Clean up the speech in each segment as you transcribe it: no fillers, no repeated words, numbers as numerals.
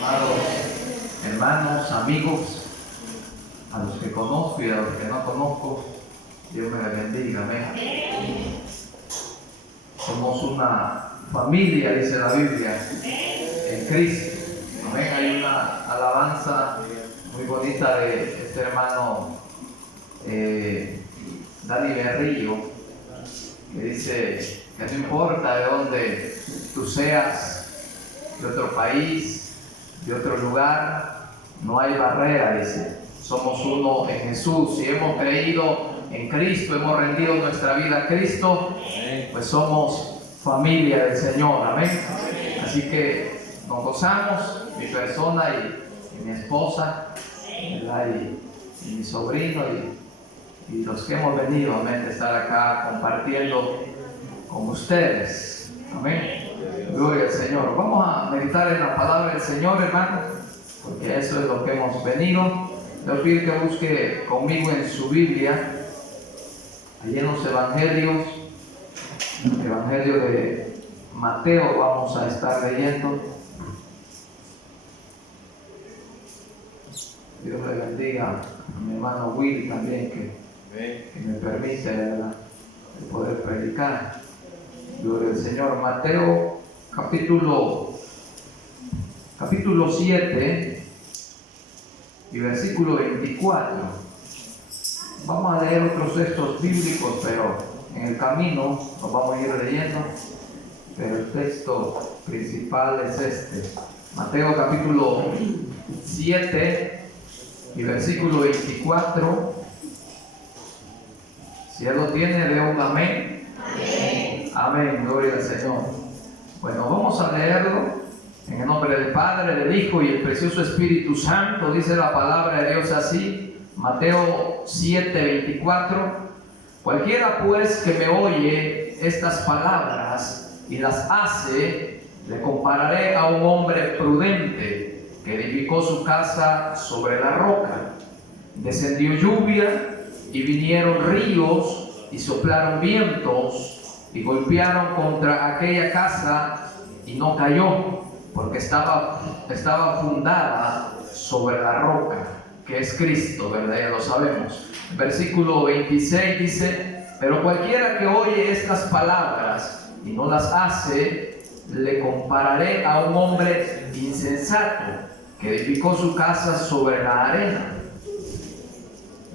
amados hermanos, amigos, a los que conozco y a los que no conozco, Dios me bendiga, amén. Somos una familia, dice la Biblia, en Cristo. Amén. Hay una alabanza muy bonita de este hermano Dani Berrillo, que dice que no importa de dónde tú seas, de otro país, de otro lugar, no hay barrera, dice. Somos uno en Jesús. Si hemos creído en Cristo, hemos rendido nuestra vida a Cristo, pues somos familia del Señor, amén. Así que nos gozamos, mi persona y mi esposa, ¿verdad? Y mi sobrino y los que hemos venido, amén, de estar acá compartiendo con ustedes, amén. Gloria al Señor. Vamos a meditar en la palabra del Señor, hermano, porque eso es lo que hemos venido. Le pido que busque conmigo en su Biblia, allí en los Evangelios, el Evangelio de Mateo vamos a estar leyendo. Dios le bendiga a mi hermano Will también, que me permite, ¿verdad?, de poder predicar. Gloria al Señor. Mateo capítulo 7 y versículo 24. Vamos a leer otros textos bíblicos, pero en el camino los vamos a ir leyendo, pero el texto principal es este. Mateo capítulo 7 y versículo 24. Si él lo tiene, dé un amén. Amén. Amén, gloria al Señor. Bueno, vamos a leerlo en el nombre del Padre, del Hijo y el precioso Espíritu Santo. Dice la palabra de Dios así, Mateo 7:24. Cualquiera pues que me oye estas palabras y las hace, le compararé a un hombre prudente que edificó su casa sobre la roca. Descendió lluvia y vinieron ríos y soplaron vientos y golpearon contra aquella casa y no cayó, porque estaba fundada sobre la roca, que es Cristo, ¿verdad? Ya lo sabemos. Versículo 26 dice: pero cualquiera que oye estas palabras y no las hace, le compararé a un hombre insensato que edificó su casa sobre la arena.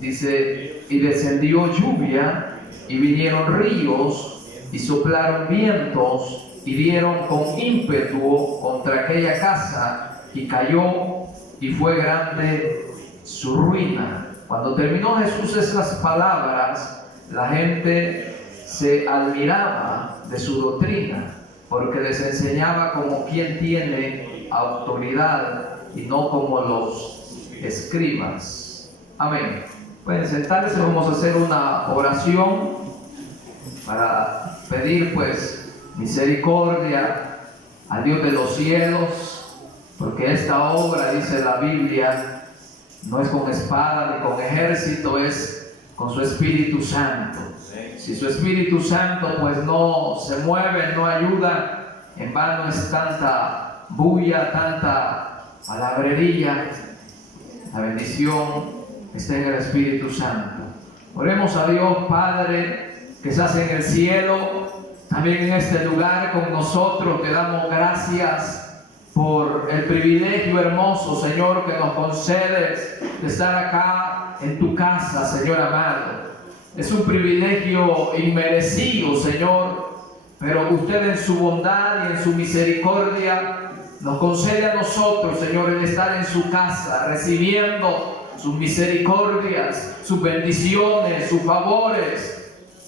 Dice: y descendió lluvia y vinieron ríos y soplaron vientos y dieron con ímpetu contra aquella casa y cayó, y fue grande su ruina. Cuando terminó Jesús esas palabras, la gente se admiraba de su doctrina, porque les enseñaba como quien tiene autoridad y no como los escribas. Amén. Pueden sentarse, vamos a hacer una oración para pedir pues misericordia al Dios de los cielos, porque esta obra, dice la Biblia, no es con espada ni con ejército, es con su Espíritu Santo. Si su Espíritu Santo pues no se mueve, no ayuda, en vano es tanta bulla, tanta palabrería. La bendición está en el Espíritu Santo. Oremos a Dios Padre que estás en el cielo, también en este lugar con nosotros. Te damos gracias por el privilegio hermoso, Señor, que nos concedes de estar acá en tu casa, Señor amado. Es un privilegio inmerecido, Señor, pero usted en su bondad y en su misericordia nos concede a nosotros, Señor, el estar en su casa, recibiendo sus misericordias, sus bendiciones, sus favores,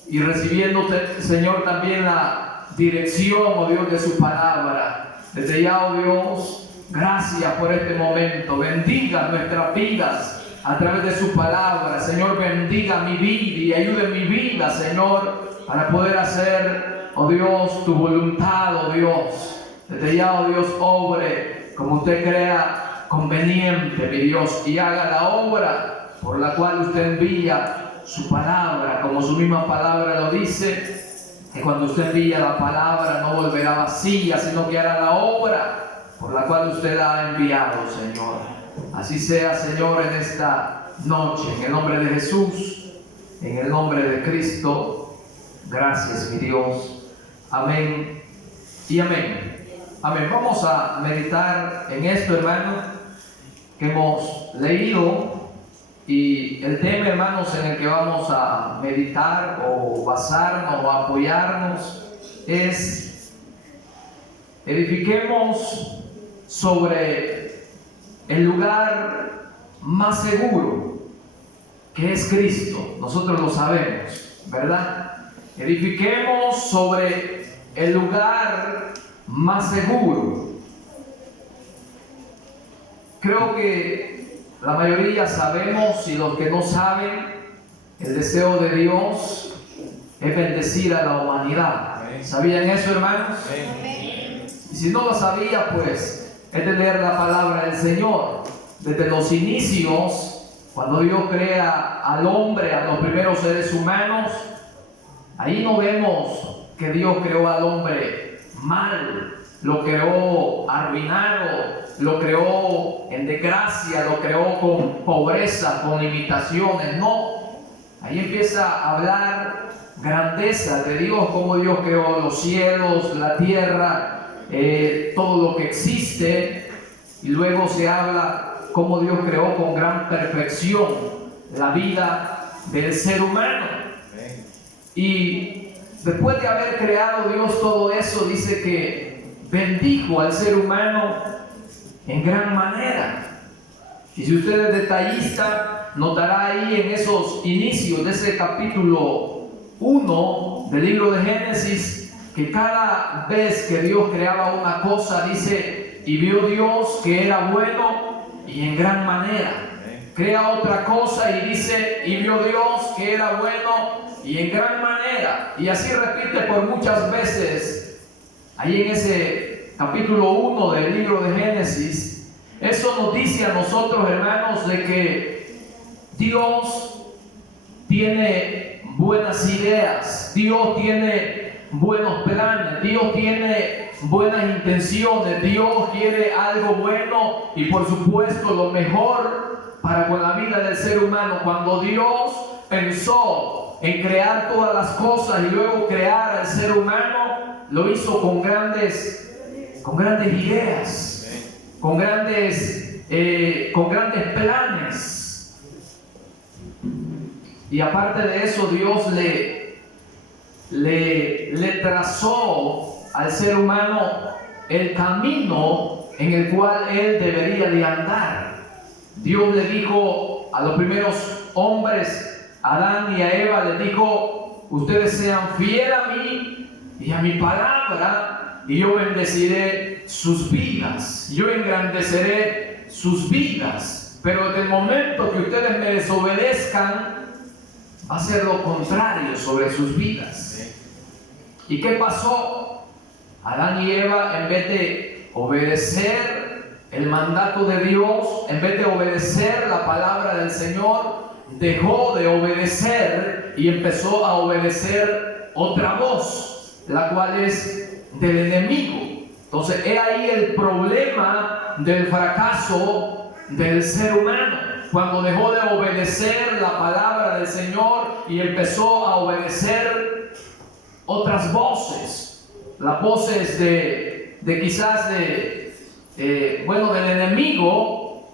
y recibiendo, Señor, también la dirección, oh Dios, de su palabra. Desde ya, oh Dios, gracias por este momento. Bendiga nuestras vidas a través de su palabra. Señor, bendiga mi vida y ayude mi vida, Señor, para poder hacer, oh Dios, tu voluntad, oh Dios. Desde ya, oh Dios, obre como usted crea conveniente, mi Dios, y haga la obra por la cual usted envía su palabra, como su misma palabra lo dice, que cuando usted envía la palabra no volverá vacía, sino que hará la obra por la cual usted ha enviado, Señor. Así sea, Señor, en esta noche, en el nombre de Jesús, en el nombre de Cristo. Gracias, mi Dios. Amén y amén. Amén. Vamos a meditar en esto, hermanos, que hemos leído. Y el tema, hermanos, en el que vamos a meditar o basarnos o apoyarnos es: edifiquemos sobre el lugar más seguro, que es Cristo. Nosotros lo sabemos, ¿verdad? Edifiquemos sobre el lugar más seguro. Creo que la mayoría sabemos, y los que no saben, el deseo de Dios es bendecir a la humanidad. ¿Sabían eso, hermanos? Y si no lo sabía, pues es de leer la palabra del Señor. Desde los inicios, cuando Dios crea al hombre, a los primeros seres humanos, ahí no vemos que Dios creó al hombre mal, lo creó arruinado, lo creó en desgracia, lo creó con pobreza, con limitaciones. No, ahí empieza a hablar grandeza de Dios, cómo Dios creó los cielos, la tierra, todo lo que existe. Y luego se habla cómo Dios creó con gran perfección la vida del ser humano. Y después de haber creado Dios todo eso, dice que bendijo al ser humano en gran manera. Y si usted es detallista, notará ahí en esos inicios de ese capítulo 1 del libro de Génesis, que cada vez que Dios creaba una cosa, dice: y vio Dios que era bueno, y en gran manera. Crea otra cosa y dice: y vio Dios que era bueno, y en gran manera. Y así repite por muchas veces ahí en ese capítulo 1 del libro de Génesis. Eso nos dice a nosotros, hermanos, de que Dios tiene buenas ideas, Dios tiene buenos planes, Dios tiene buenas intenciones, Dios quiere algo bueno y por supuesto lo mejor para con la vida del ser humano. Cuando Dios pensó en crear todas las cosas y luego crear al ser humano, lo hizo con grandes ideas, con grandes planes. Y aparte de eso, Dios le trazó al ser humano el camino en el cual él debería de andar. Dios le dijo a los primeros hombres, a Adán y a Eva, les dijo: ustedes sean fieles a mí y a mi palabra, y yo bendeciré sus vidas, yo engrandeceré sus vidas. Pero desde el momento que ustedes me desobedezcan, va a ser lo contrario sobre sus vidas. ¿Y qué pasó? Adán y Eva, en vez de obedecer el mandato de Dios, en vez de obedecer la palabra del Señor, dejó de obedecer y empezó a obedecer otra voz, la cual es del enemigo. Entonces, he ahí el problema del fracaso del ser humano, cuando dejó de obedecer la palabra del Señor y empezó a obedecer otras voces, las voces de quizás del enemigo,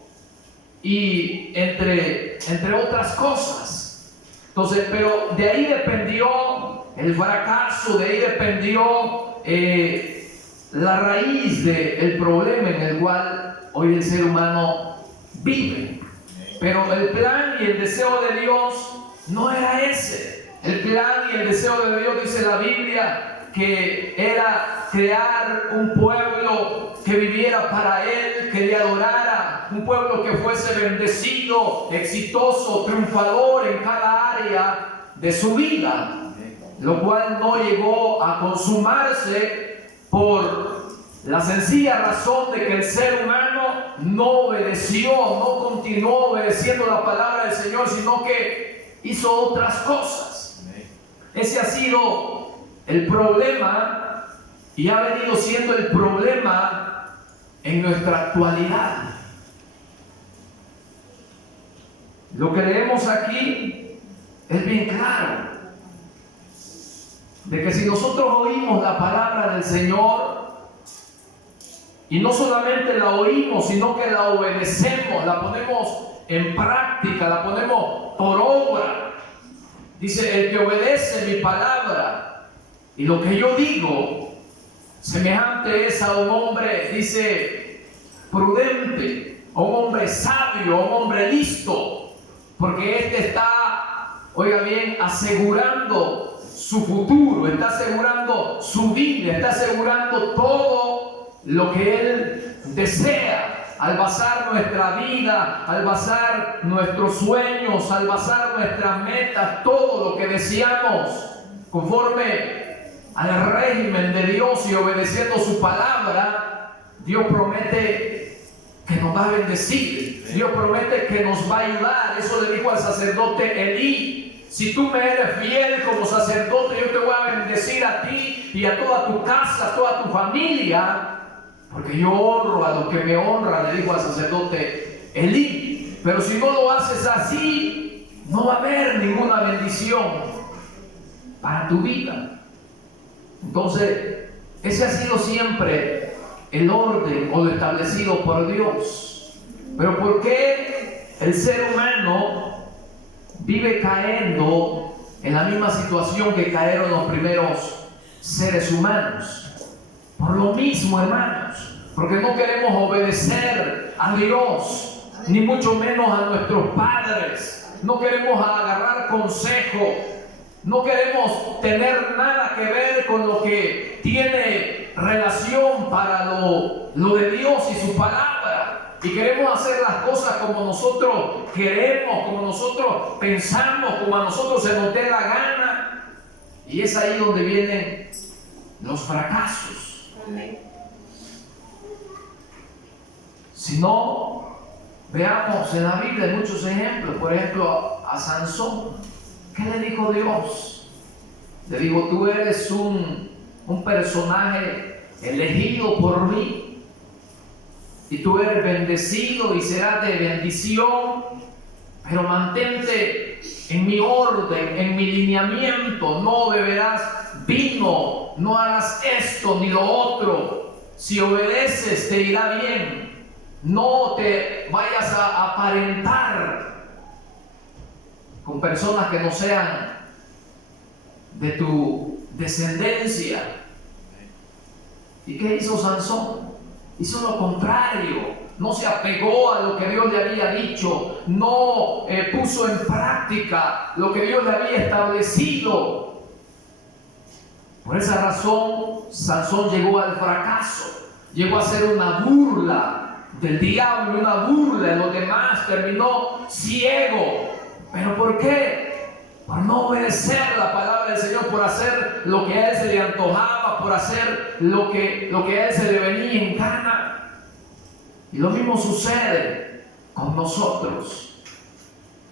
y entre otras cosas. Entonces, pero de ahí dependió el fracaso, de ahí dependió la raíz del problema en el cual hoy el ser humano vive. Pero el plan y el deseo de Dios no era ese. El plan y el deseo de Dios, dice la Biblia, que era crear un pueblo que viviera para Él, que le adorara, un pueblo que fuese bendecido, exitoso, triunfador en cada área de su vida, lo cual no llegó a consumarse por la sencilla razón de que el ser humano no obedeció, no continuó obedeciendo la palabra del Señor, sino que hizo otras cosas. Ese ha sido el problema y ha venido siendo el problema en nuestra actualidad. Lo que leemos aquí es bien claro, de que si nosotros oímos la palabra del Señor, y no solamente la oímos, sino que la obedecemos, la ponemos en práctica, la ponemos por obra. Dice, el que obedece mi palabra y lo que yo digo, semejante es a un hombre, dice, prudente, a un hombre sabio, a un hombre listo, porque este está, oiga bien, asegurando su futuro, está asegurando su vida, está asegurando todo lo que él desea. Al basar nuestra vida, al basar nuestros sueños, al basar nuestras metas, todo lo que deseamos, conforme al régimen de Dios y obedeciendo su palabra, Dios promete que nos va a bendecir. Dios promete que nos va a ayudar. Eso le dijo al sacerdote Elí: si tú me eres fiel como sacerdote, yo te voy a bendecir a ti y a toda tu casa, a toda tu familia, porque yo honro a los que me honran, le dijo al sacerdote Elí. Pero si no lo haces así, no va a haber ninguna bendición para tu vida. Entonces, ese ha sido siempre el orden o lo establecido por Dios. Pero ¿por qué el ser humano vive cayendo en la misma situación que cayeron los primeros seres humanos? Por lo mismo, hermanos, porque no queremos obedecer a Dios, ni mucho menos a nuestros padres. No queremos agarrar consejo, no queremos tener nada que ver con lo que tiene relación para lo de Dios y su palabra. Y queremos hacer las cosas como nosotros queremos, como nosotros pensamos, como a nosotros se nos dé la gana. Y es ahí donde vienen los fracasos. Si no, veamos en la Biblia hay muchos ejemplos. Por ejemplo, a Sansón, ¿qué le dijo Dios? Le dijo: tú eres un personaje elegido por mí, y tú eres bendecido y serás de bendición, pero mantente en mi orden, en mi lineamiento. No beberás vino, no hagas esto ni lo otro. Si obedeces te irá bien. No te vayas a aparentar con personas que no sean de tu descendencia. ¿Y qué hizo Sansón? Hizo lo contrario. No se apegó a lo que Dios le había dicho, no puso en práctica lo que Dios le había establecido. Por esa razón, Sansón llegó al fracaso, llegó a ser una burla del diablo, una burla de los demás, terminó ciego. ¿Pero por qué? Por no obedecer la palabra del Señor, por hacer lo que a él se le antojaba, por hacer lo que a él se le venía en gana. Y lo mismo sucede con nosotros.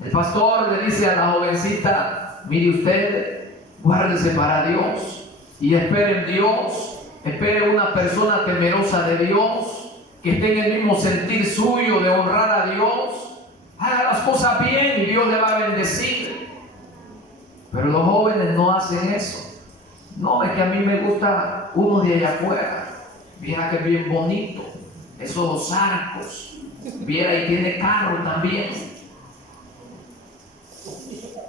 El pastor le dice a la jovencita: mire usted, guárdese para Dios y espere en Dios, espere una persona temerosa de Dios, que esté en el mismo sentir suyo de honrar a Dios. Haga las cosas bien y Dios le va a bendecir. Pero los jóvenes no hacen eso. No, es que a mí me gusta uno de allá afuera. Viera que es bien bonito, esos dos arcos. Viera, y tiene carro también.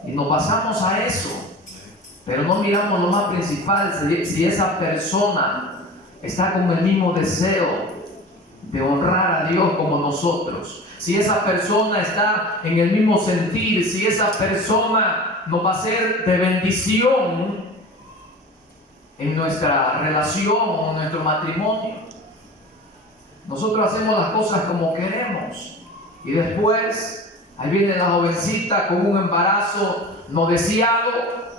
Y nos basamos a eso, pero no miramos lo más principal. Si esa persona está con el mismo deseo de honrar a Dios como nosotros, si esa persona está en el mismo sentir, si esa persona nos va a ser de bendición en nuestra relación o en nuestro matrimonio. Nosotros hacemos las cosas como queremos y después ahí viene la jovencita con un embarazo no deseado,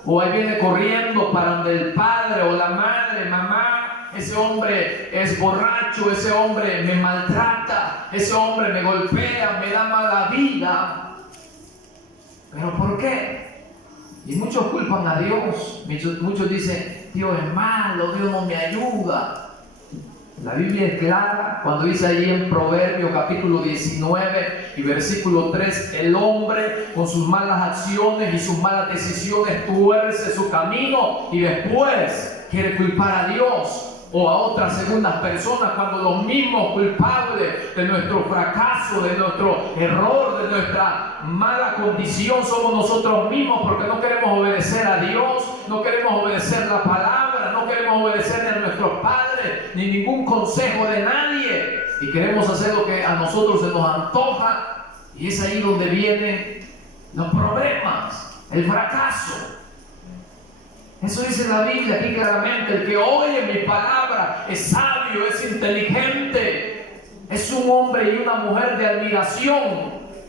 o ahí viene corriendo para donde el padre o la madre: mamá, ese hombre es borracho, ese hombre me maltrata, ese hombre me golpea, me da mala vida. ¿Pero por qué? Y muchos culpan a Dios. Muchos dicen: Dios es malo, Dios no me ayuda. La Biblia es clara cuando dice allí en Proverbios capítulo 19 y versículo 3: el hombre con sus malas acciones y sus malas decisiones tuerce su camino y después quiere culpar a Dios o a otras segundas personas, cuando los mismos culpables de nuestro fracaso, de nuestro error, de nuestra mala condición somos nosotros mismos, porque no queremos obedecer a Dios, no queremos obedecer la palabra, no queremos obedecer a nuestros padres ni ningún consejo de nadie, y queremos hacer lo que a nosotros se nos antoja, y es ahí donde vienen los problemas, el fracaso. Eso dice la Biblia aquí claramente: el que oye mi palabra es sabio, es inteligente, es un hombre y una mujer de admiración,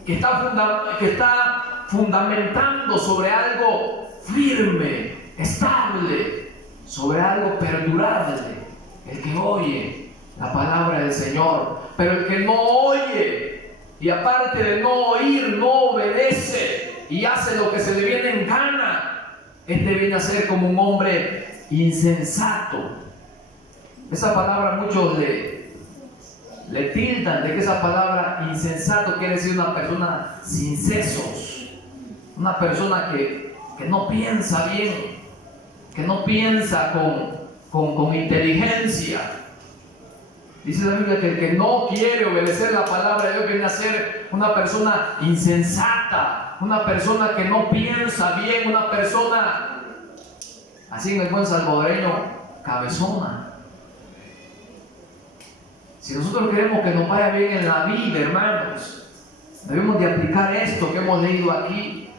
que está fundamentando sobre algo firme, estable, sobre algo perdurable. El que oye la palabra del Señor. Pero el que no oye, y aparte de no oír, no obedece y hace lo que se le viene en gana, este viene a ser como un hombre insensato. Esa palabra muchos le tildan de que esa palabra insensato quiere decir una persona sin sesos, una persona que no piensa bien, que no piensa con inteligencia. Dice la Biblia que el que no quiere obedecer la palabra de Dios viene a ser una persona insensata, una persona que no piensa bien, una persona, así en el buen salvadoreño, cabezona. Si nosotros queremos que nos vaya bien en la vida, hermanos, debemos de aplicar esto que hemos leído aquí: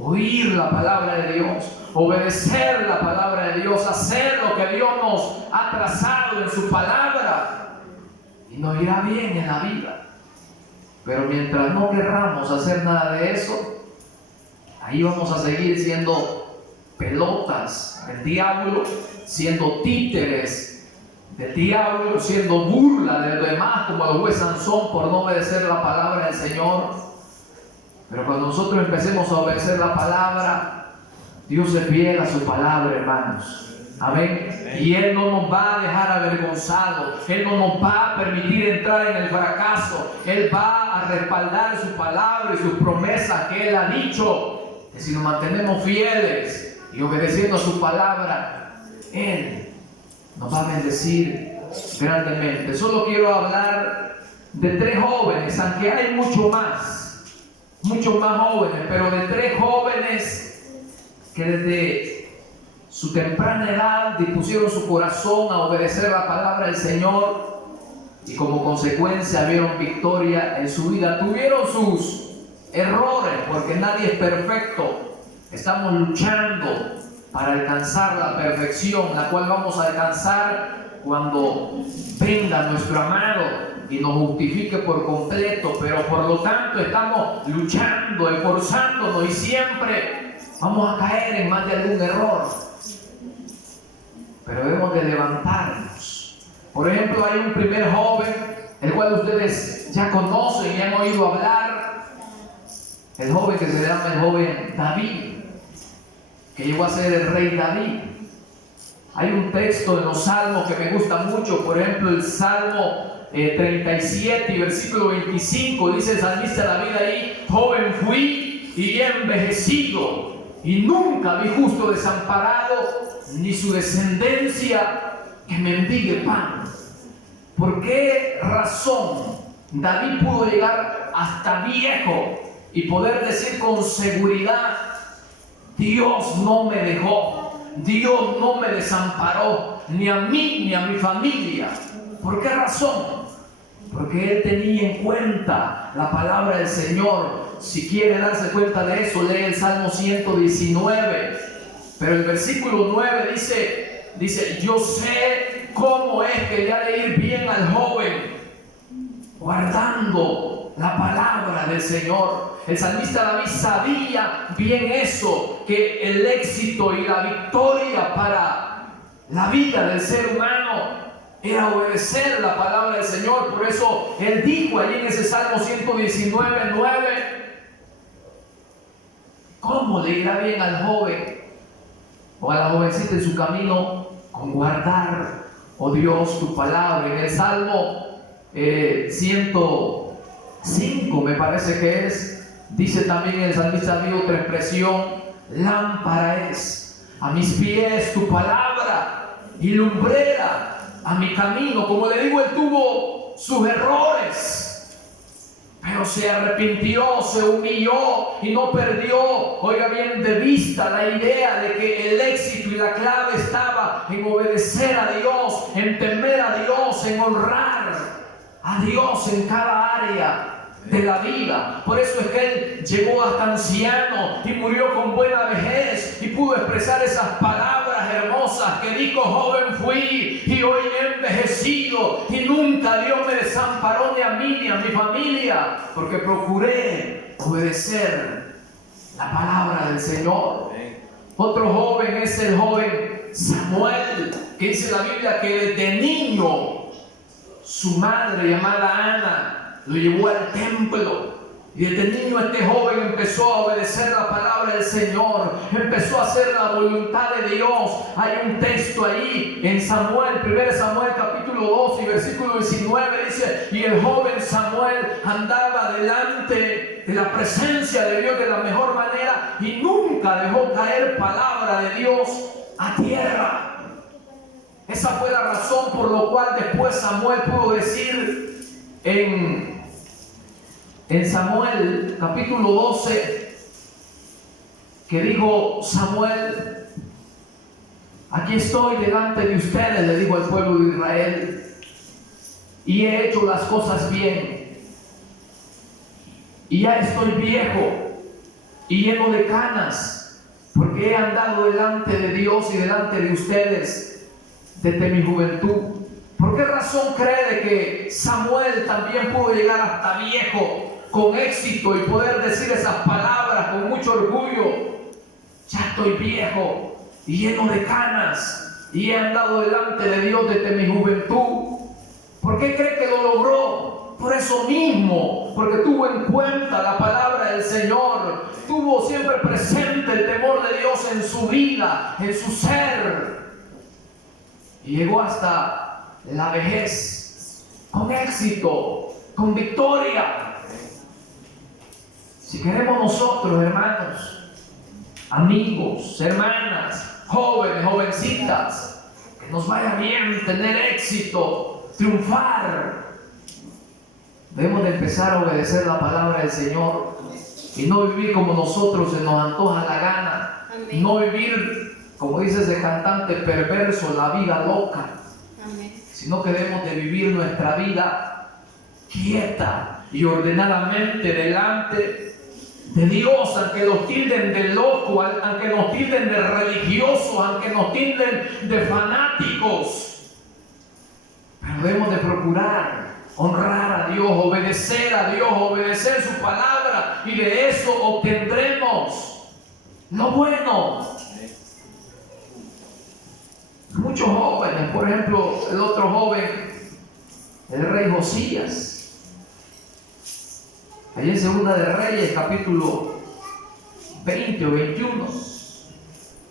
oír la palabra de Dios, obedecer la palabra de Dios, hacer lo que Dios nos ha trazado en su palabra, y nos irá bien en la vida. Pero mientras no querramos hacer nada de eso, ahí vamos a seguir siendo pelotas del diablo, siendo títeres del diablo, siendo burla de los demás, como el juez Sansón por no obedecer la palabra del Señor. Pero cuando nosotros empecemos a obedecer la palabra, Dios es fiel a su palabra, hermanos. Amén. Y Él no nos va a dejar avergonzados, Él no nos va a permitir entrar en el fracaso. Él va a respaldar su palabra y sus promesas que Él ha dicho, que si nos mantenemos fieles y obedeciendo a su palabra, Él nos va a bendecir grandemente. Solo quiero hablar de 3 jóvenes, aunque hay muchos más jóvenes, pero de 3 jóvenes que desde su temprana edad dispusieron su corazón a obedecer la palabra del Señor, y como consecuencia vieron victoria en su vida. Tuvieron sus errores, porque nadie es perfecto. Estamos luchando para alcanzar la perfección, la cual vamos a alcanzar cuando venga nuestro amado y nos justifique por completo. Pero por lo tanto estamos luchando, esforzándonos, y siempre vamos a caer en más de algún error. Pero debemos de levantarnos. Por ejemplo, hay un primer joven, el cual ustedes ya conocen y han oído hablar, el joven que se llama el joven David, que llegó a ser el rey David. Hay un texto de los salmos que me gusta mucho, por ejemplo el Salmo 37 y versículo 25, dice el salmista David ahí: joven fui y he envejecido, y nunca vi justo desamparado, ni su descendencia que mendigue pan. ¿Por qué razón David pudo llegar hasta viejo y poder decir con seguridad: Dios no me dejó, Dios no me desamparó, ni a mí ni a mi familia? ¿Por qué razón? Porque él tenía en cuenta la palabra del Señor. Si quiere darse cuenta de eso, lee el Salmo 119. Pero el versículo 9 dice: yo sé cómo es que le ha de ir bien al joven guardando la palabra del Señor. El salmista David sabía bien eso, que el éxito y la victoria para la vida del ser humano era obedecer la palabra del Señor. Por eso él dijo allí en ese Salmo 119:9: ¿cómo le irá bien al joven o a la jovencita en su camino? Con guardar oh Dios, tu palabra. En el Salmo 105, me parece que es, dice también el salmista, había otra expresión: lámpara es a mis pies tu palabra y lumbrera a mi camino. Como le digo, él tuvo sus errores, pero se arrepintió, se humilló y no perdió, oiga bien, de vista la idea de que el éxito y la clave estaba en obedecer a Dios, en temer a Dios, en honrar a Dios en cada área de la vida. Por eso es que él llegó hasta anciano y murió con buena vejez y pudo expresar esas palabras hermosas que dijo: joven fui y hoy he envejecido, y nunca Dios me desamparó, ni a mí ni a mi familia, porque procuré obedecer la palabra del Señor. Otro joven es el joven Samuel, que dice la Biblia que desde niño su madre, llamada Ana, lo llevó al templo. Y desde niño este joven empezó a obedecer la palabra del Señor, empezó a hacer la voluntad de Dios. Hay un texto ahí en Samuel, 1 Samuel capítulo 2 y versículo 19, dice: y el joven Samuel andaba delante de la presencia de Dios de la mejor manera y nunca dejó caer palabra de Dios a tierra. Esa fue la razón por la cual después Samuel pudo decir en Samuel capítulo 12, que dijo Samuel: aquí estoy delante de ustedes, le dijo al pueblo de Israel, y he hecho las cosas bien, y ya estoy viejo y lleno de canas, porque he andado delante de Dios y delante de ustedes desde mi juventud. ¿Por qué razón cree de que Samuel también pudo llegar hasta viejo con éxito y poder decir esas palabras con mucho orgullo? Ya estoy viejo y lleno de canas y he andado delante de Dios desde mi juventud. ¿Por qué cree que lo logró? Por eso mismo, porque tuvo en cuenta la palabra del Señor, tuvo siempre presente el temor de Dios en su vida, en su ser, y llegó hasta la vejez con éxito, con victoria. Si queremos nosotros, hermanos, amigos, hermanas, jóvenes, jovencitas, que nos vaya bien, tener éxito, triunfar, debemos de empezar a obedecer la palabra del Señor y no vivir como nosotros se nos antoja la gana. Amén. No vivir, como dice ese cantante perverso, la vida loca. Amén. Sino que debemos de vivir nuestra vida quieta y ordenadamente delante de Dios, aunque nos tilden de loco, aunque nos tilden de religiosos, aunque nos tilden de fanáticos. Pero debemos de procurar honrar a Dios, obedecer su palabra, y de eso obtendremos lo bueno. Muchos jóvenes, por ejemplo, el otro joven, el rey Josías, allí en Segunda de Reyes, capítulo 20 o 21,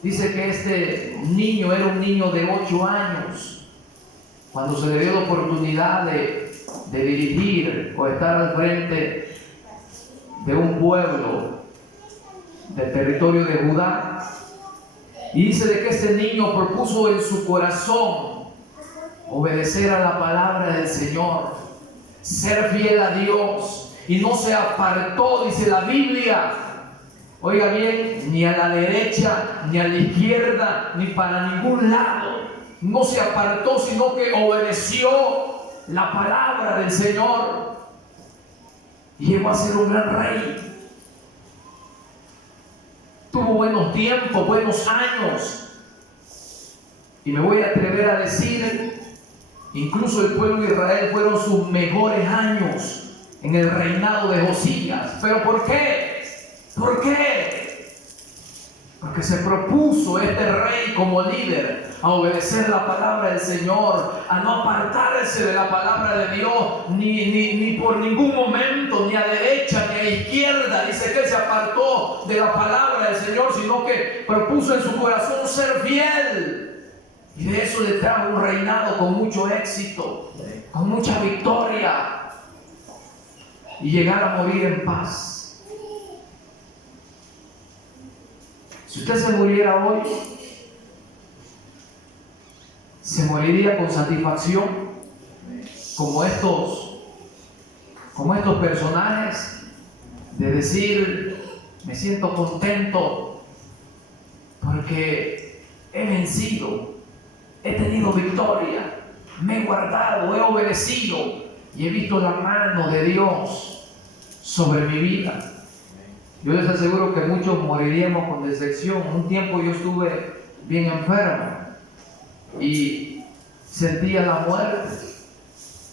dice que este niño era un niño de 8 años, cuando se le dio la oportunidad de dirigir o estar al frente de un pueblo del territorio de Judá. Y dice de que este niño propuso en su corazón obedecer a la palabra del Señor, ser fiel a Dios, y no se apartó, dice la Biblia, oiga bien, ni a la derecha, ni a la izquierda, ni para ningún lado. No se apartó, sino que obedeció la palabra del Señor y llegó a ser un gran rey. Tuvo buenos tiempos, buenos años, y me voy a atrever a decir, incluso el pueblo de Israel fueron sus mejores años en el reinado de Josías. ¿Pero por qué? ¿Por qué? Porque se propuso este rey como líder a obedecer la palabra del Señor, a no apartarse de la palabra de Dios ni por ningún momento, ni a derecha ni a izquierda. Dice que él se apartó de la palabra del Señor, sino que propuso en su corazón ser fiel Y de eso le trajo un reinado con mucho éxito, con mucha victoria. Y llegar a morir en paz. Si usted se muriera hoy, se moriría con satisfacción, como estos personajes, de decir: me siento contento porque he vencido, he tenido victoria, me he guardado, he obedecido y he visto la mano de Dios sobre mi vida. Yo les aseguro que muchos moriríamos con decepción. Un tiempo yo estuve bien enfermo y sentía la muerte,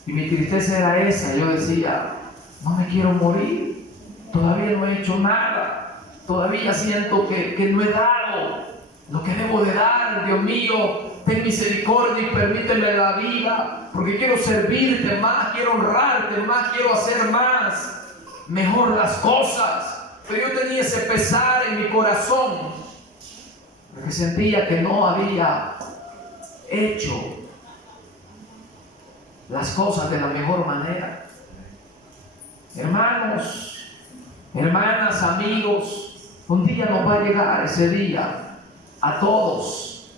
y mi tristeza era esa. Yo decía: no me quiero morir, todavía no he hecho nada, todavía siento que no he dado lo que debo de dar. Dios mío, ten misericordia y permíteme la vida, porque quiero servirte más, quiero honrarte más, quiero hacer más, mejor las cosas. Pero yo tenía ese pesar en mi corazón, porque sentía que no había hecho las cosas de la mejor manera. Hermanos, hermanas, amigos, un día nos va a llegar ese día a todos.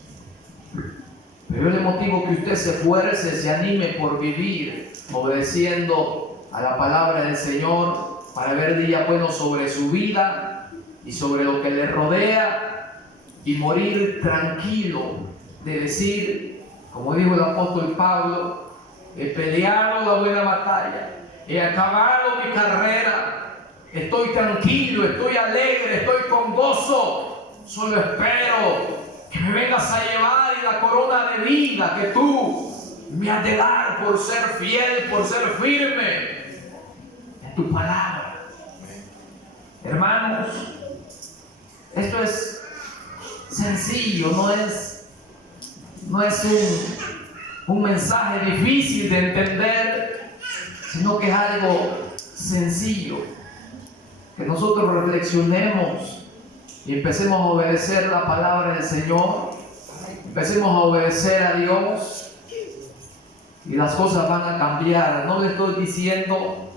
Pero yo le motivo que usted se esfuerce, se anime por vivir obedeciendo a la palabra del Señor, para ver días buenos sobre su vida y sobre lo que le rodea, y morir tranquilo, de decir, como dijo el apóstol Pablo: he peleado la buena batalla, he acabado mi carrera, estoy tranquilo, estoy alegre, estoy con gozo, solo espero que me vengas a llevar y la corona de vida que tú me has de dar por ser fiel, por ser firme en tu palabra. Hermanos, esto es sencillo, no es un mensaje difícil de entender, sino que es algo sencillo. Que nosotros reflexionemos y empecemos a obedecer la palabra del Señor, empecemos a obedecer a Dios, y las cosas van a cambiar. No le estoy diciendo,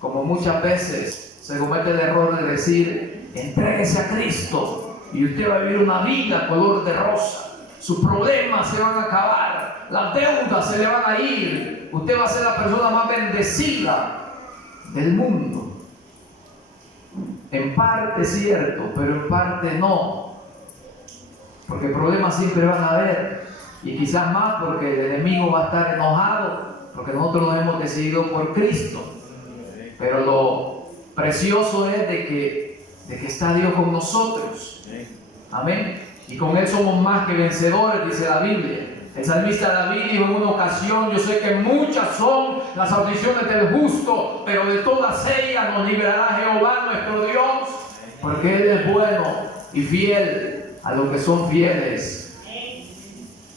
como muchas veces se comete el error de decir: entréguese a Cristo y usted va a vivir una vida color de rosa, sus problemas se van a acabar, las deudas se le van a ir, usted va a ser la persona más bendecida del mundo. En parte es cierto, pero en parte no, porque problemas siempre van a haber, y quizás más porque el enemigo va a estar enojado porque nosotros nos hemos decidido por Cristo. Pero lo precioso es de que está Dios con nosotros. Amén. Y con Él somos más que vencedores, dice la Biblia. El salmista David dijo en una ocasión: yo sé que muchas son las aflicciones del justo, pero de todas ellas nos librará Jehová nuestro Dios, porque Él es bueno y fiel a los que son fieles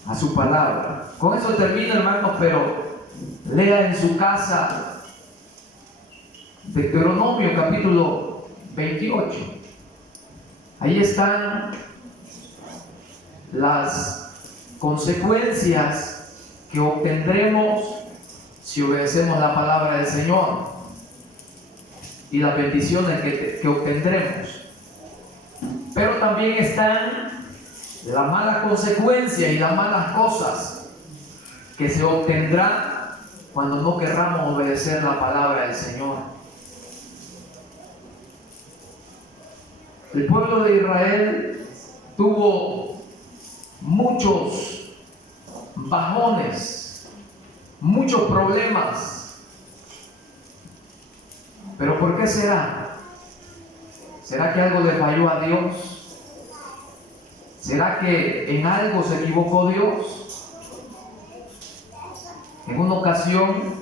a su palabra. Con eso termino, hermanos, pero lea en su casa Deuteronomio capítulo 28. Ahí están las consecuencias que obtendremos si obedecemos la palabra del Señor, y las bendiciones que obtendremos. Pero también están las malas consecuencias y las malas cosas que se obtendrán cuando no querramos obedecer la palabra del Señor. El pueblo de Israel tuvo muchos bajones, muchos problemas. ¿Pero por qué será? ¿Será que algo le falló a Dios? ¿Será que en algo se equivocó Dios? En una ocasión,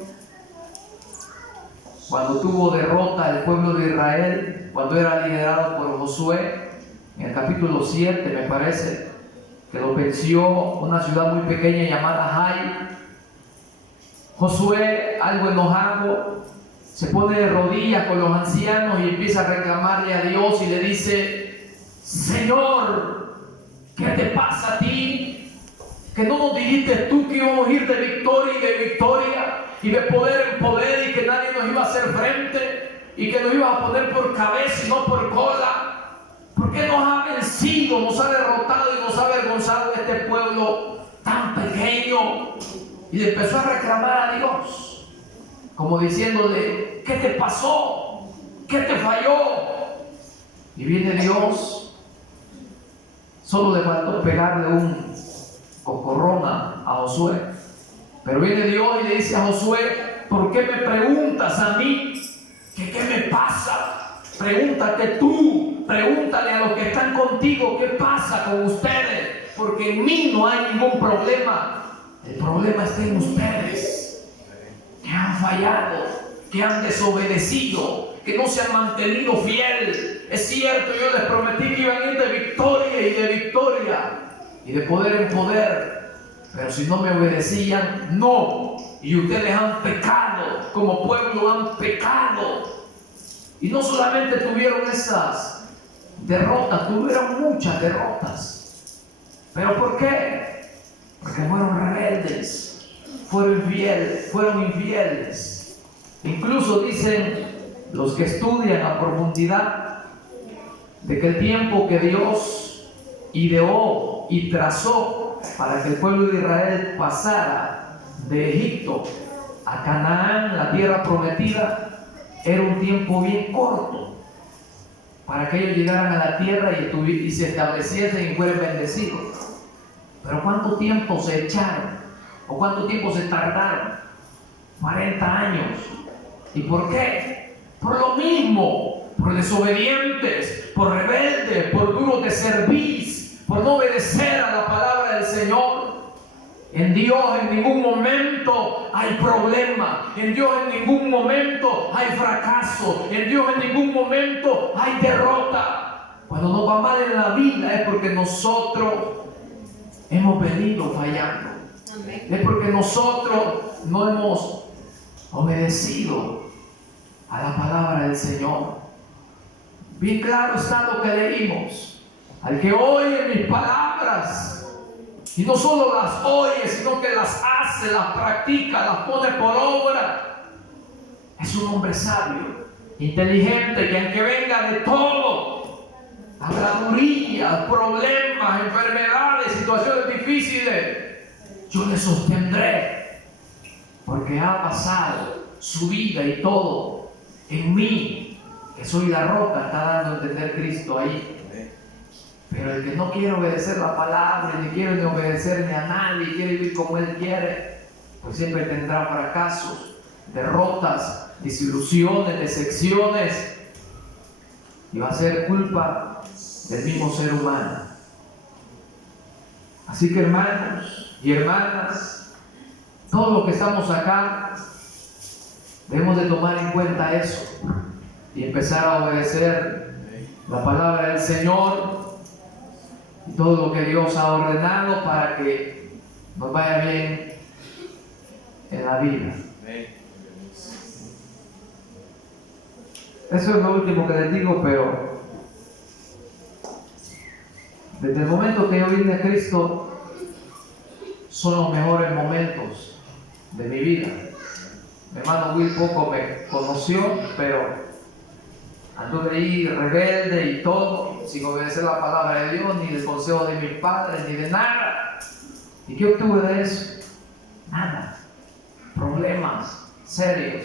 cuando tuvo derrota el pueblo de Israel, cuando era liderado por Josué, en el capítulo 7 me parece, que lo venció una ciudad muy pequeña llamada Jai. Josué, algo enojado, se pone de rodillas con los ancianos y empieza a reclamarle a Dios y le dice: Señor, ¿qué te pasa a ti? Que no nos dijiste tú que íbamos a ir de victoria y de victoria y de poder en poder y que nadie nos iba a hacer frente y que nos ibas a poner por cabeza y no por cola. ¿Por qué nos ha vencido, nos ha derrotado y nos ha avergonzado de este pueblo tan pequeño? Y le empezó a reclamar a Dios, como diciéndole: ¿qué te pasó? ¿Qué te falló? Y viene Dios, solo le faltó pegarle un cocorrón a Josué. Pero viene Dios y le dice a Josué: ¿por qué me preguntas a mí? ¿Qué me pasa? Pregúntate tú, pregúntale a los que están contigo qué pasa con ustedes, porque en mí no hay ningún problema. El problema está en ustedes, que han fallado, que han desobedecido, que no se han mantenido fiel. Es cierto, yo les prometí que iban a ir de victoria y de victoria y de poder en poder, pero si no me obedecían, no. Y ustedes han pecado, como pueblo han pecado. Y no solamente tuvieron esas derrotas, tuvieron muchas derrotas. ¿Pero por qué? Porque fueron rebeldes, fueron infieles. Incluso dicen los que estudian a profundidad de que el tiempo que Dios ideó y trazó para que el pueblo de Israel pasara de Egipto a Canaán, la tierra prometida, era un tiempo bien corto para que ellos llegaran a la tierra y se estableciesen y fueran bendecidos. Pero ¿cuánto tiempo se echaron? ¿O cuánto tiempo se tardaron? 40 años. ¿Y por qué? Por lo mismo, por desobedientes, por rebeldes, por duros de cerviz, por no obedecer a la palabra del Señor. En Dios en ningún momento hay problema, en Dios en ningún momento hay fracaso, en Dios en ningún momento hay derrota. Cuando nos va mal en la vida es porque nosotros hemos venido fallando. Amén. Es porque nosotros no hemos obedecido a la palabra del Señor. Bien claro está lo que leímos: al que oye mis palabras y no solo las oye, sino que las hace, las practica, las pone por obra, es un hombre sabio, inteligente, que aunque venga de todo, habladurías, problemas, enfermedades, situaciones difíciles, yo le sostendré, porque ha basado su vida y todo en mí, que soy la roca. Está dando a entender Cristo ahí. Pero el que no quiere obedecer la palabra, ni quiere ni obedecer ni a nadie, quiere vivir como él quiere, pues siempre tendrá fracasos, derrotas, desilusiones, decepciones, y va a ser culpa del mismo ser humano. Así que, hermanos y hermanas, todos los que estamos acá debemos de tomar en cuenta eso y empezar a obedecer la palabra del Señor y todo lo que Dios ha ordenado para que nos vaya bien en la vida. Eso es lo último que les digo, pero desde el momento que yo vine a Cristo son los mejores momentos de mi vida. Mi hermano Will poco me conoció, pero anduve ahí rebelde y todo, sin obedecer la palabra de Dios, ni el consejo de mis padres, ni de nada. ¿Y qué obtuve de eso? Nada. Problemas serios.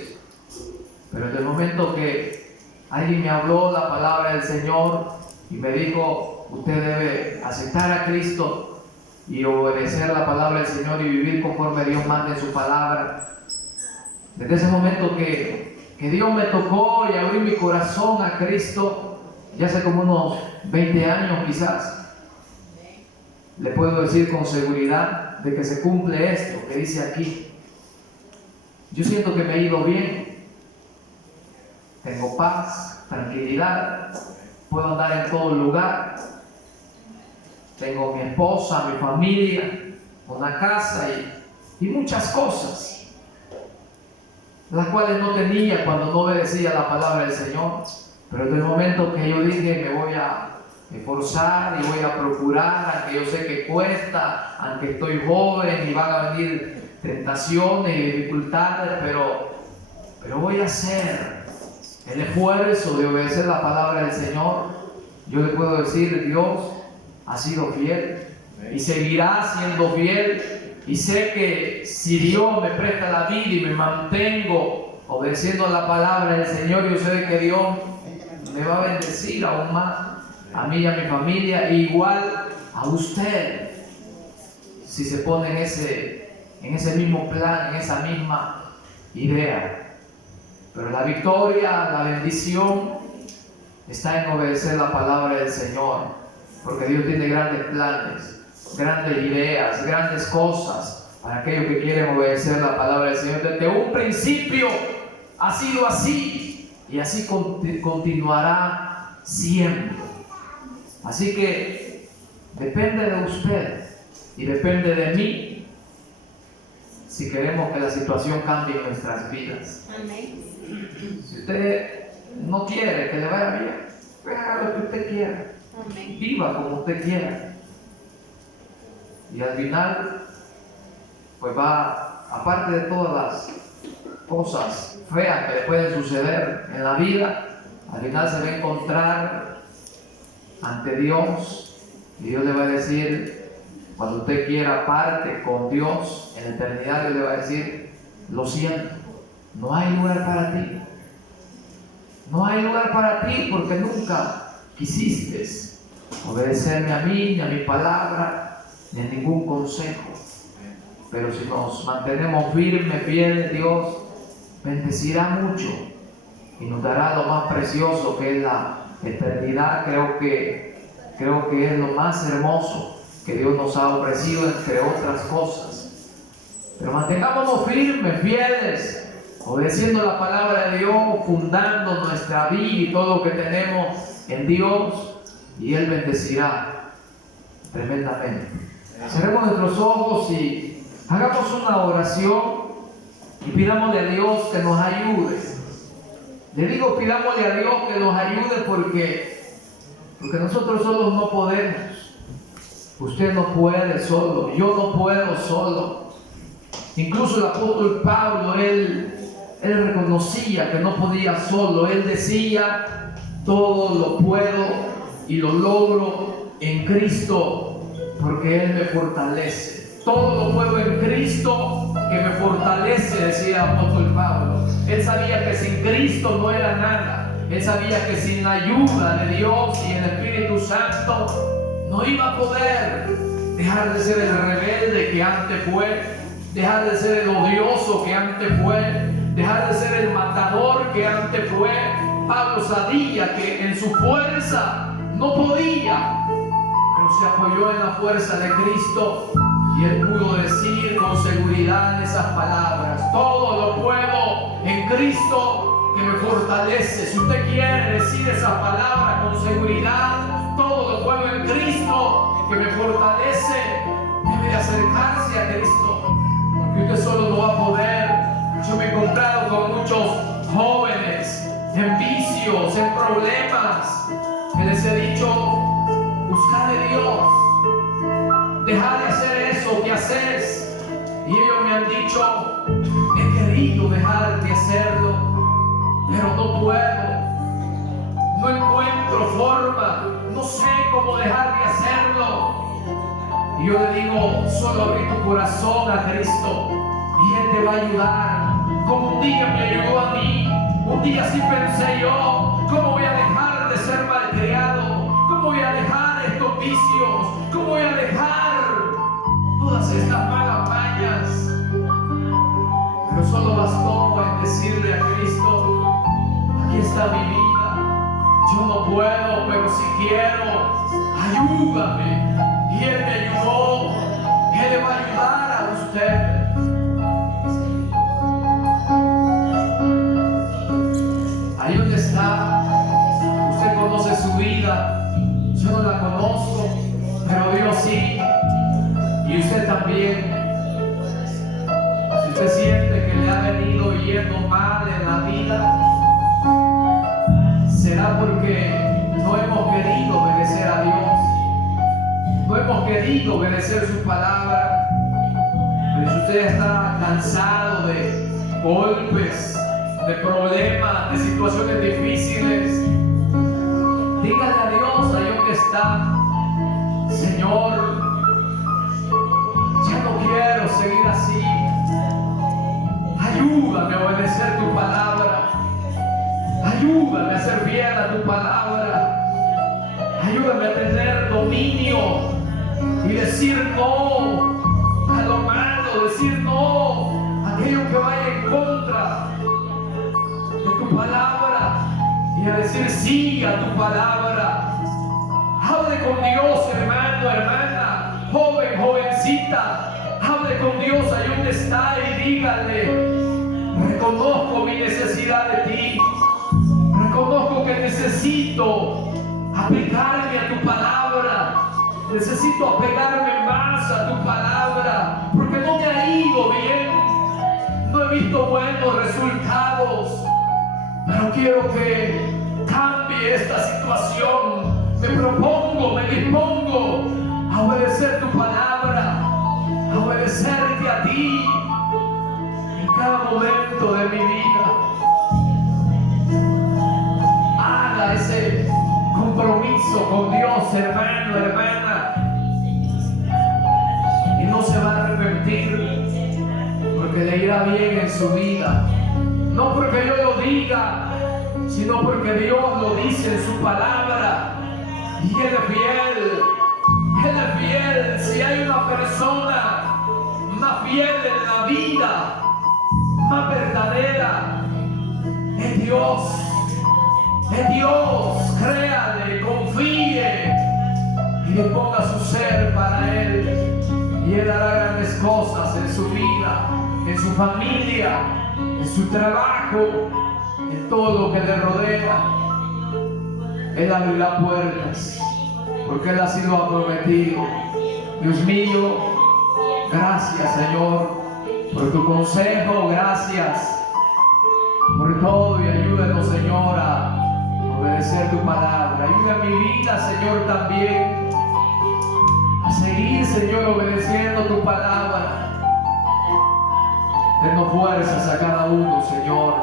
Pero en el momento que alguien me habló la palabra del Señor y me dijo: usted debe aceptar a Cristo y obedecer la palabra del Señor y vivir conforme Dios manda en su palabra. Desde ese momento que Dios me tocó y abrió mi corazón a Cristo, ya hace como unos 20 años quizás, le puedo decir con seguridad de que se cumple esto que dice aquí. Yo siento que me he ido bien, tengo paz, tranquilidad, puedo andar en todo lugar, tengo mi esposa, mi familia, una casa y muchas cosas, las cuales no tenía cuando no obedecía la palabra del Señor. Pero desde el momento que yo dije: me voy a esforzar y voy a procurar, aunque yo sé que cuesta, aunque estoy joven y van a venir tentaciones y dificultades, pero voy a hacer el esfuerzo de obedecer la palabra del Señor. Yo le puedo decir, Dios ha sido fiel y seguirá siendo fiel, y sé que si Dios me presta la vida y me mantengo obedeciendo la palabra del Señor, yo sé que Dios me va a bendecir aún más, a mí y a mi familia, e igual a usted, si se pone en ese mismo plan, en esa misma idea. Pero la victoria, la bendición está en obedecer la palabra del Señor, porque Dios tiene grandes planes, grandes ideas, grandes cosas para aquellos que quieren obedecer la palabra del Señor. Desde un principio ha sido así y así continuará siempre. Así que depende de usted y depende de mí si queremos que la situación cambie en nuestras vidas. Amén. Si usted no quiere que le vaya bien, pues haga lo que usted quiera. Amén. Viva como usted quiera. Y al final, pues va, aparte de todas las cosas feas que le pueden suceder en la vida, al final se va a encontrar ante Dios, y Dios le va a decir, cuando usted quiera parte con Dios en la eternidad, Dios le va a decir, lo siento, no hay lugar para ti. No hay lugar para ti porque nunca quisiste obedecerme a mí, ni a mi palabra, ni a ningún consejo. Pero si nos mantenemos firmes, fieles, Dios bendecirá mucho y nos dará lo más precioso, que es la eternidad. Creo que es lo más hermoso que Dios nos ha ofrecido, entre otras cosas. Pero mantengámonos firmes, fieles, obedeciendo la palabra de Dios, fundando nuestra vida y todo lo que tenemos en Dios, y Él bendecirá tremendamente. Cerremos nuestros ojos y hagamos una oración y pidámosle a Dios que nos ayude. Le digo, pidámosle a Dios que nos ayude porque nosotros solos no podemos. Usted no puede solo, yo no puedo solo. Incluso el apóstol Pablo, él reconocía que no podía solo. Él decía, todo lo puedo y lo logro en Cristo, porque Él me fortalece. Todo lo puedo en Cristo que me fortalece, decía el apóstol Pablo. Él sabía que sin Cristo no era nada. Él sabía que sin la ayuda de Dios y el Espíritu Santo no iba a poder dejar de ser el rebelde que antes fue, dejar de ser el odioso que antes fue, dejar de ser el matador que antes fue. Pablo sabía que en su fuerza no podía, pero se apoyó en la fuerza de Cristo y él pudo decir con seguridad esas palabras: todo lo puedo en Cristo que me fortalece. Si usted quiere decir esa palabra con seguridad, todo lo puedo en Cristo que me fortalece, debe de acercarse a Cristo, porque usted solo no va a poder. Yo me he encontrado con muchos jóvenes en vicios, en problemas, que les he dicho: busca de Dios, deja de hacer eso que haces. Y ellos me han dicho: he querido dejar de hacerlo, pero no puedo, no encuentro forma, no sé cómo dejar de hacerlo. Y yo le digo: solo abrí tu corazón a Cristo y Él te va a ayudar, como un día me ayudó a mí. Un día sí pensé yo: ¿cómo voy a dejar de ser malcriado? ¿Cómo voy a dejar estos vicios? ¿Cómo voy a dejar todas estas malas mañas? Pero solo bastó en decirle a Cristo: aquí está mi vida, yo no puedo, pero si quiero, ayúdame. Y Él me ayudó. Él le va a ayudar a usted. Ahí donde está, usted conoce su vida, yo no la conozco, pero Dios sí, y usted también. Si usted siente que le ha venido yendo mal en la vida, será porque no hemos querido obedecer a Dios. obedecer su palabra. Pero si usted está cansado de golpes, de problemas, de situaciones difíciles, dígale a Dios ahí donde está: Señor, ya no quiero seguir así. Ayúdame a obedecer tu palabra. Ayúdame a ser fiel a tu palabra. Ayúdame a tener dominio y decir no a lo malo, decir no a aquello que vaya en contra de tu palabra y a decir sí a tu palabra. Hable con Dios, hermano, hermana, joven, jovencita. Hable con Dios ahí donde está y dígale: reconozco mi necesidad de ti. Reconozco que necesito aplicarme a tu palabra. Necesito apegarme más a tu palabra, porque no me ha ido bien. No he visto buenos resultados, pero quiero que cambie esta situación. Me propongo, me dispongo a obedecer tu palabra, a obedecerte a ti en cada momento de mi vida. Haga ese compromiso con Dios, hermano, hermana, y no se va a arrepentir, porque le irá bien en su vida. No porque yo lo diga, sino porque Dios lo dice en su palabra. Y Él es fiel. Él es fiel. Si hay una persona más fiel en la vida, más verdadera, es Dios. Es Dios. Créale, confíe y le ponga su ser para Él. Y Él hará grandes cosas en su vida, en su familia, en su trabajo, en todo lo que le rodea. Él abrirá puertas, porque Él ha sido prometido. Dios mío, gracias, Señor, por tu consejo. Gracias por todo, y ayúdanos, Señor, a obedecer tu palabra. Ayuda a mi vida, Señor, también a seguir, Señor, obedeciendo tu palabra. Denos fuerzas a cada uno, Señor,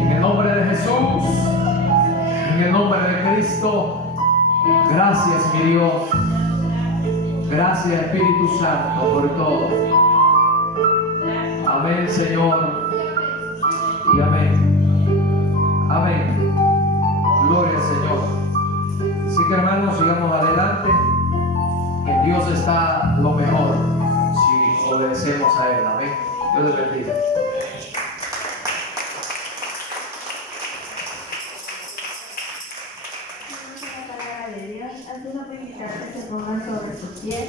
en el nombre de Jesús, en el nombre de Cristo. Gracias, mi Dios. Gracias, Espíritu Santo, por todo. Amén, Señor, y amén. Amén. Gloria al Señor. Así que, hermanos, sigamos adelante. En Dios está lo mejor si obedecemos a Él. Amén. Dios les bendiga. La palabra de Dios, algunos invitados que se pongan sobre sus pies.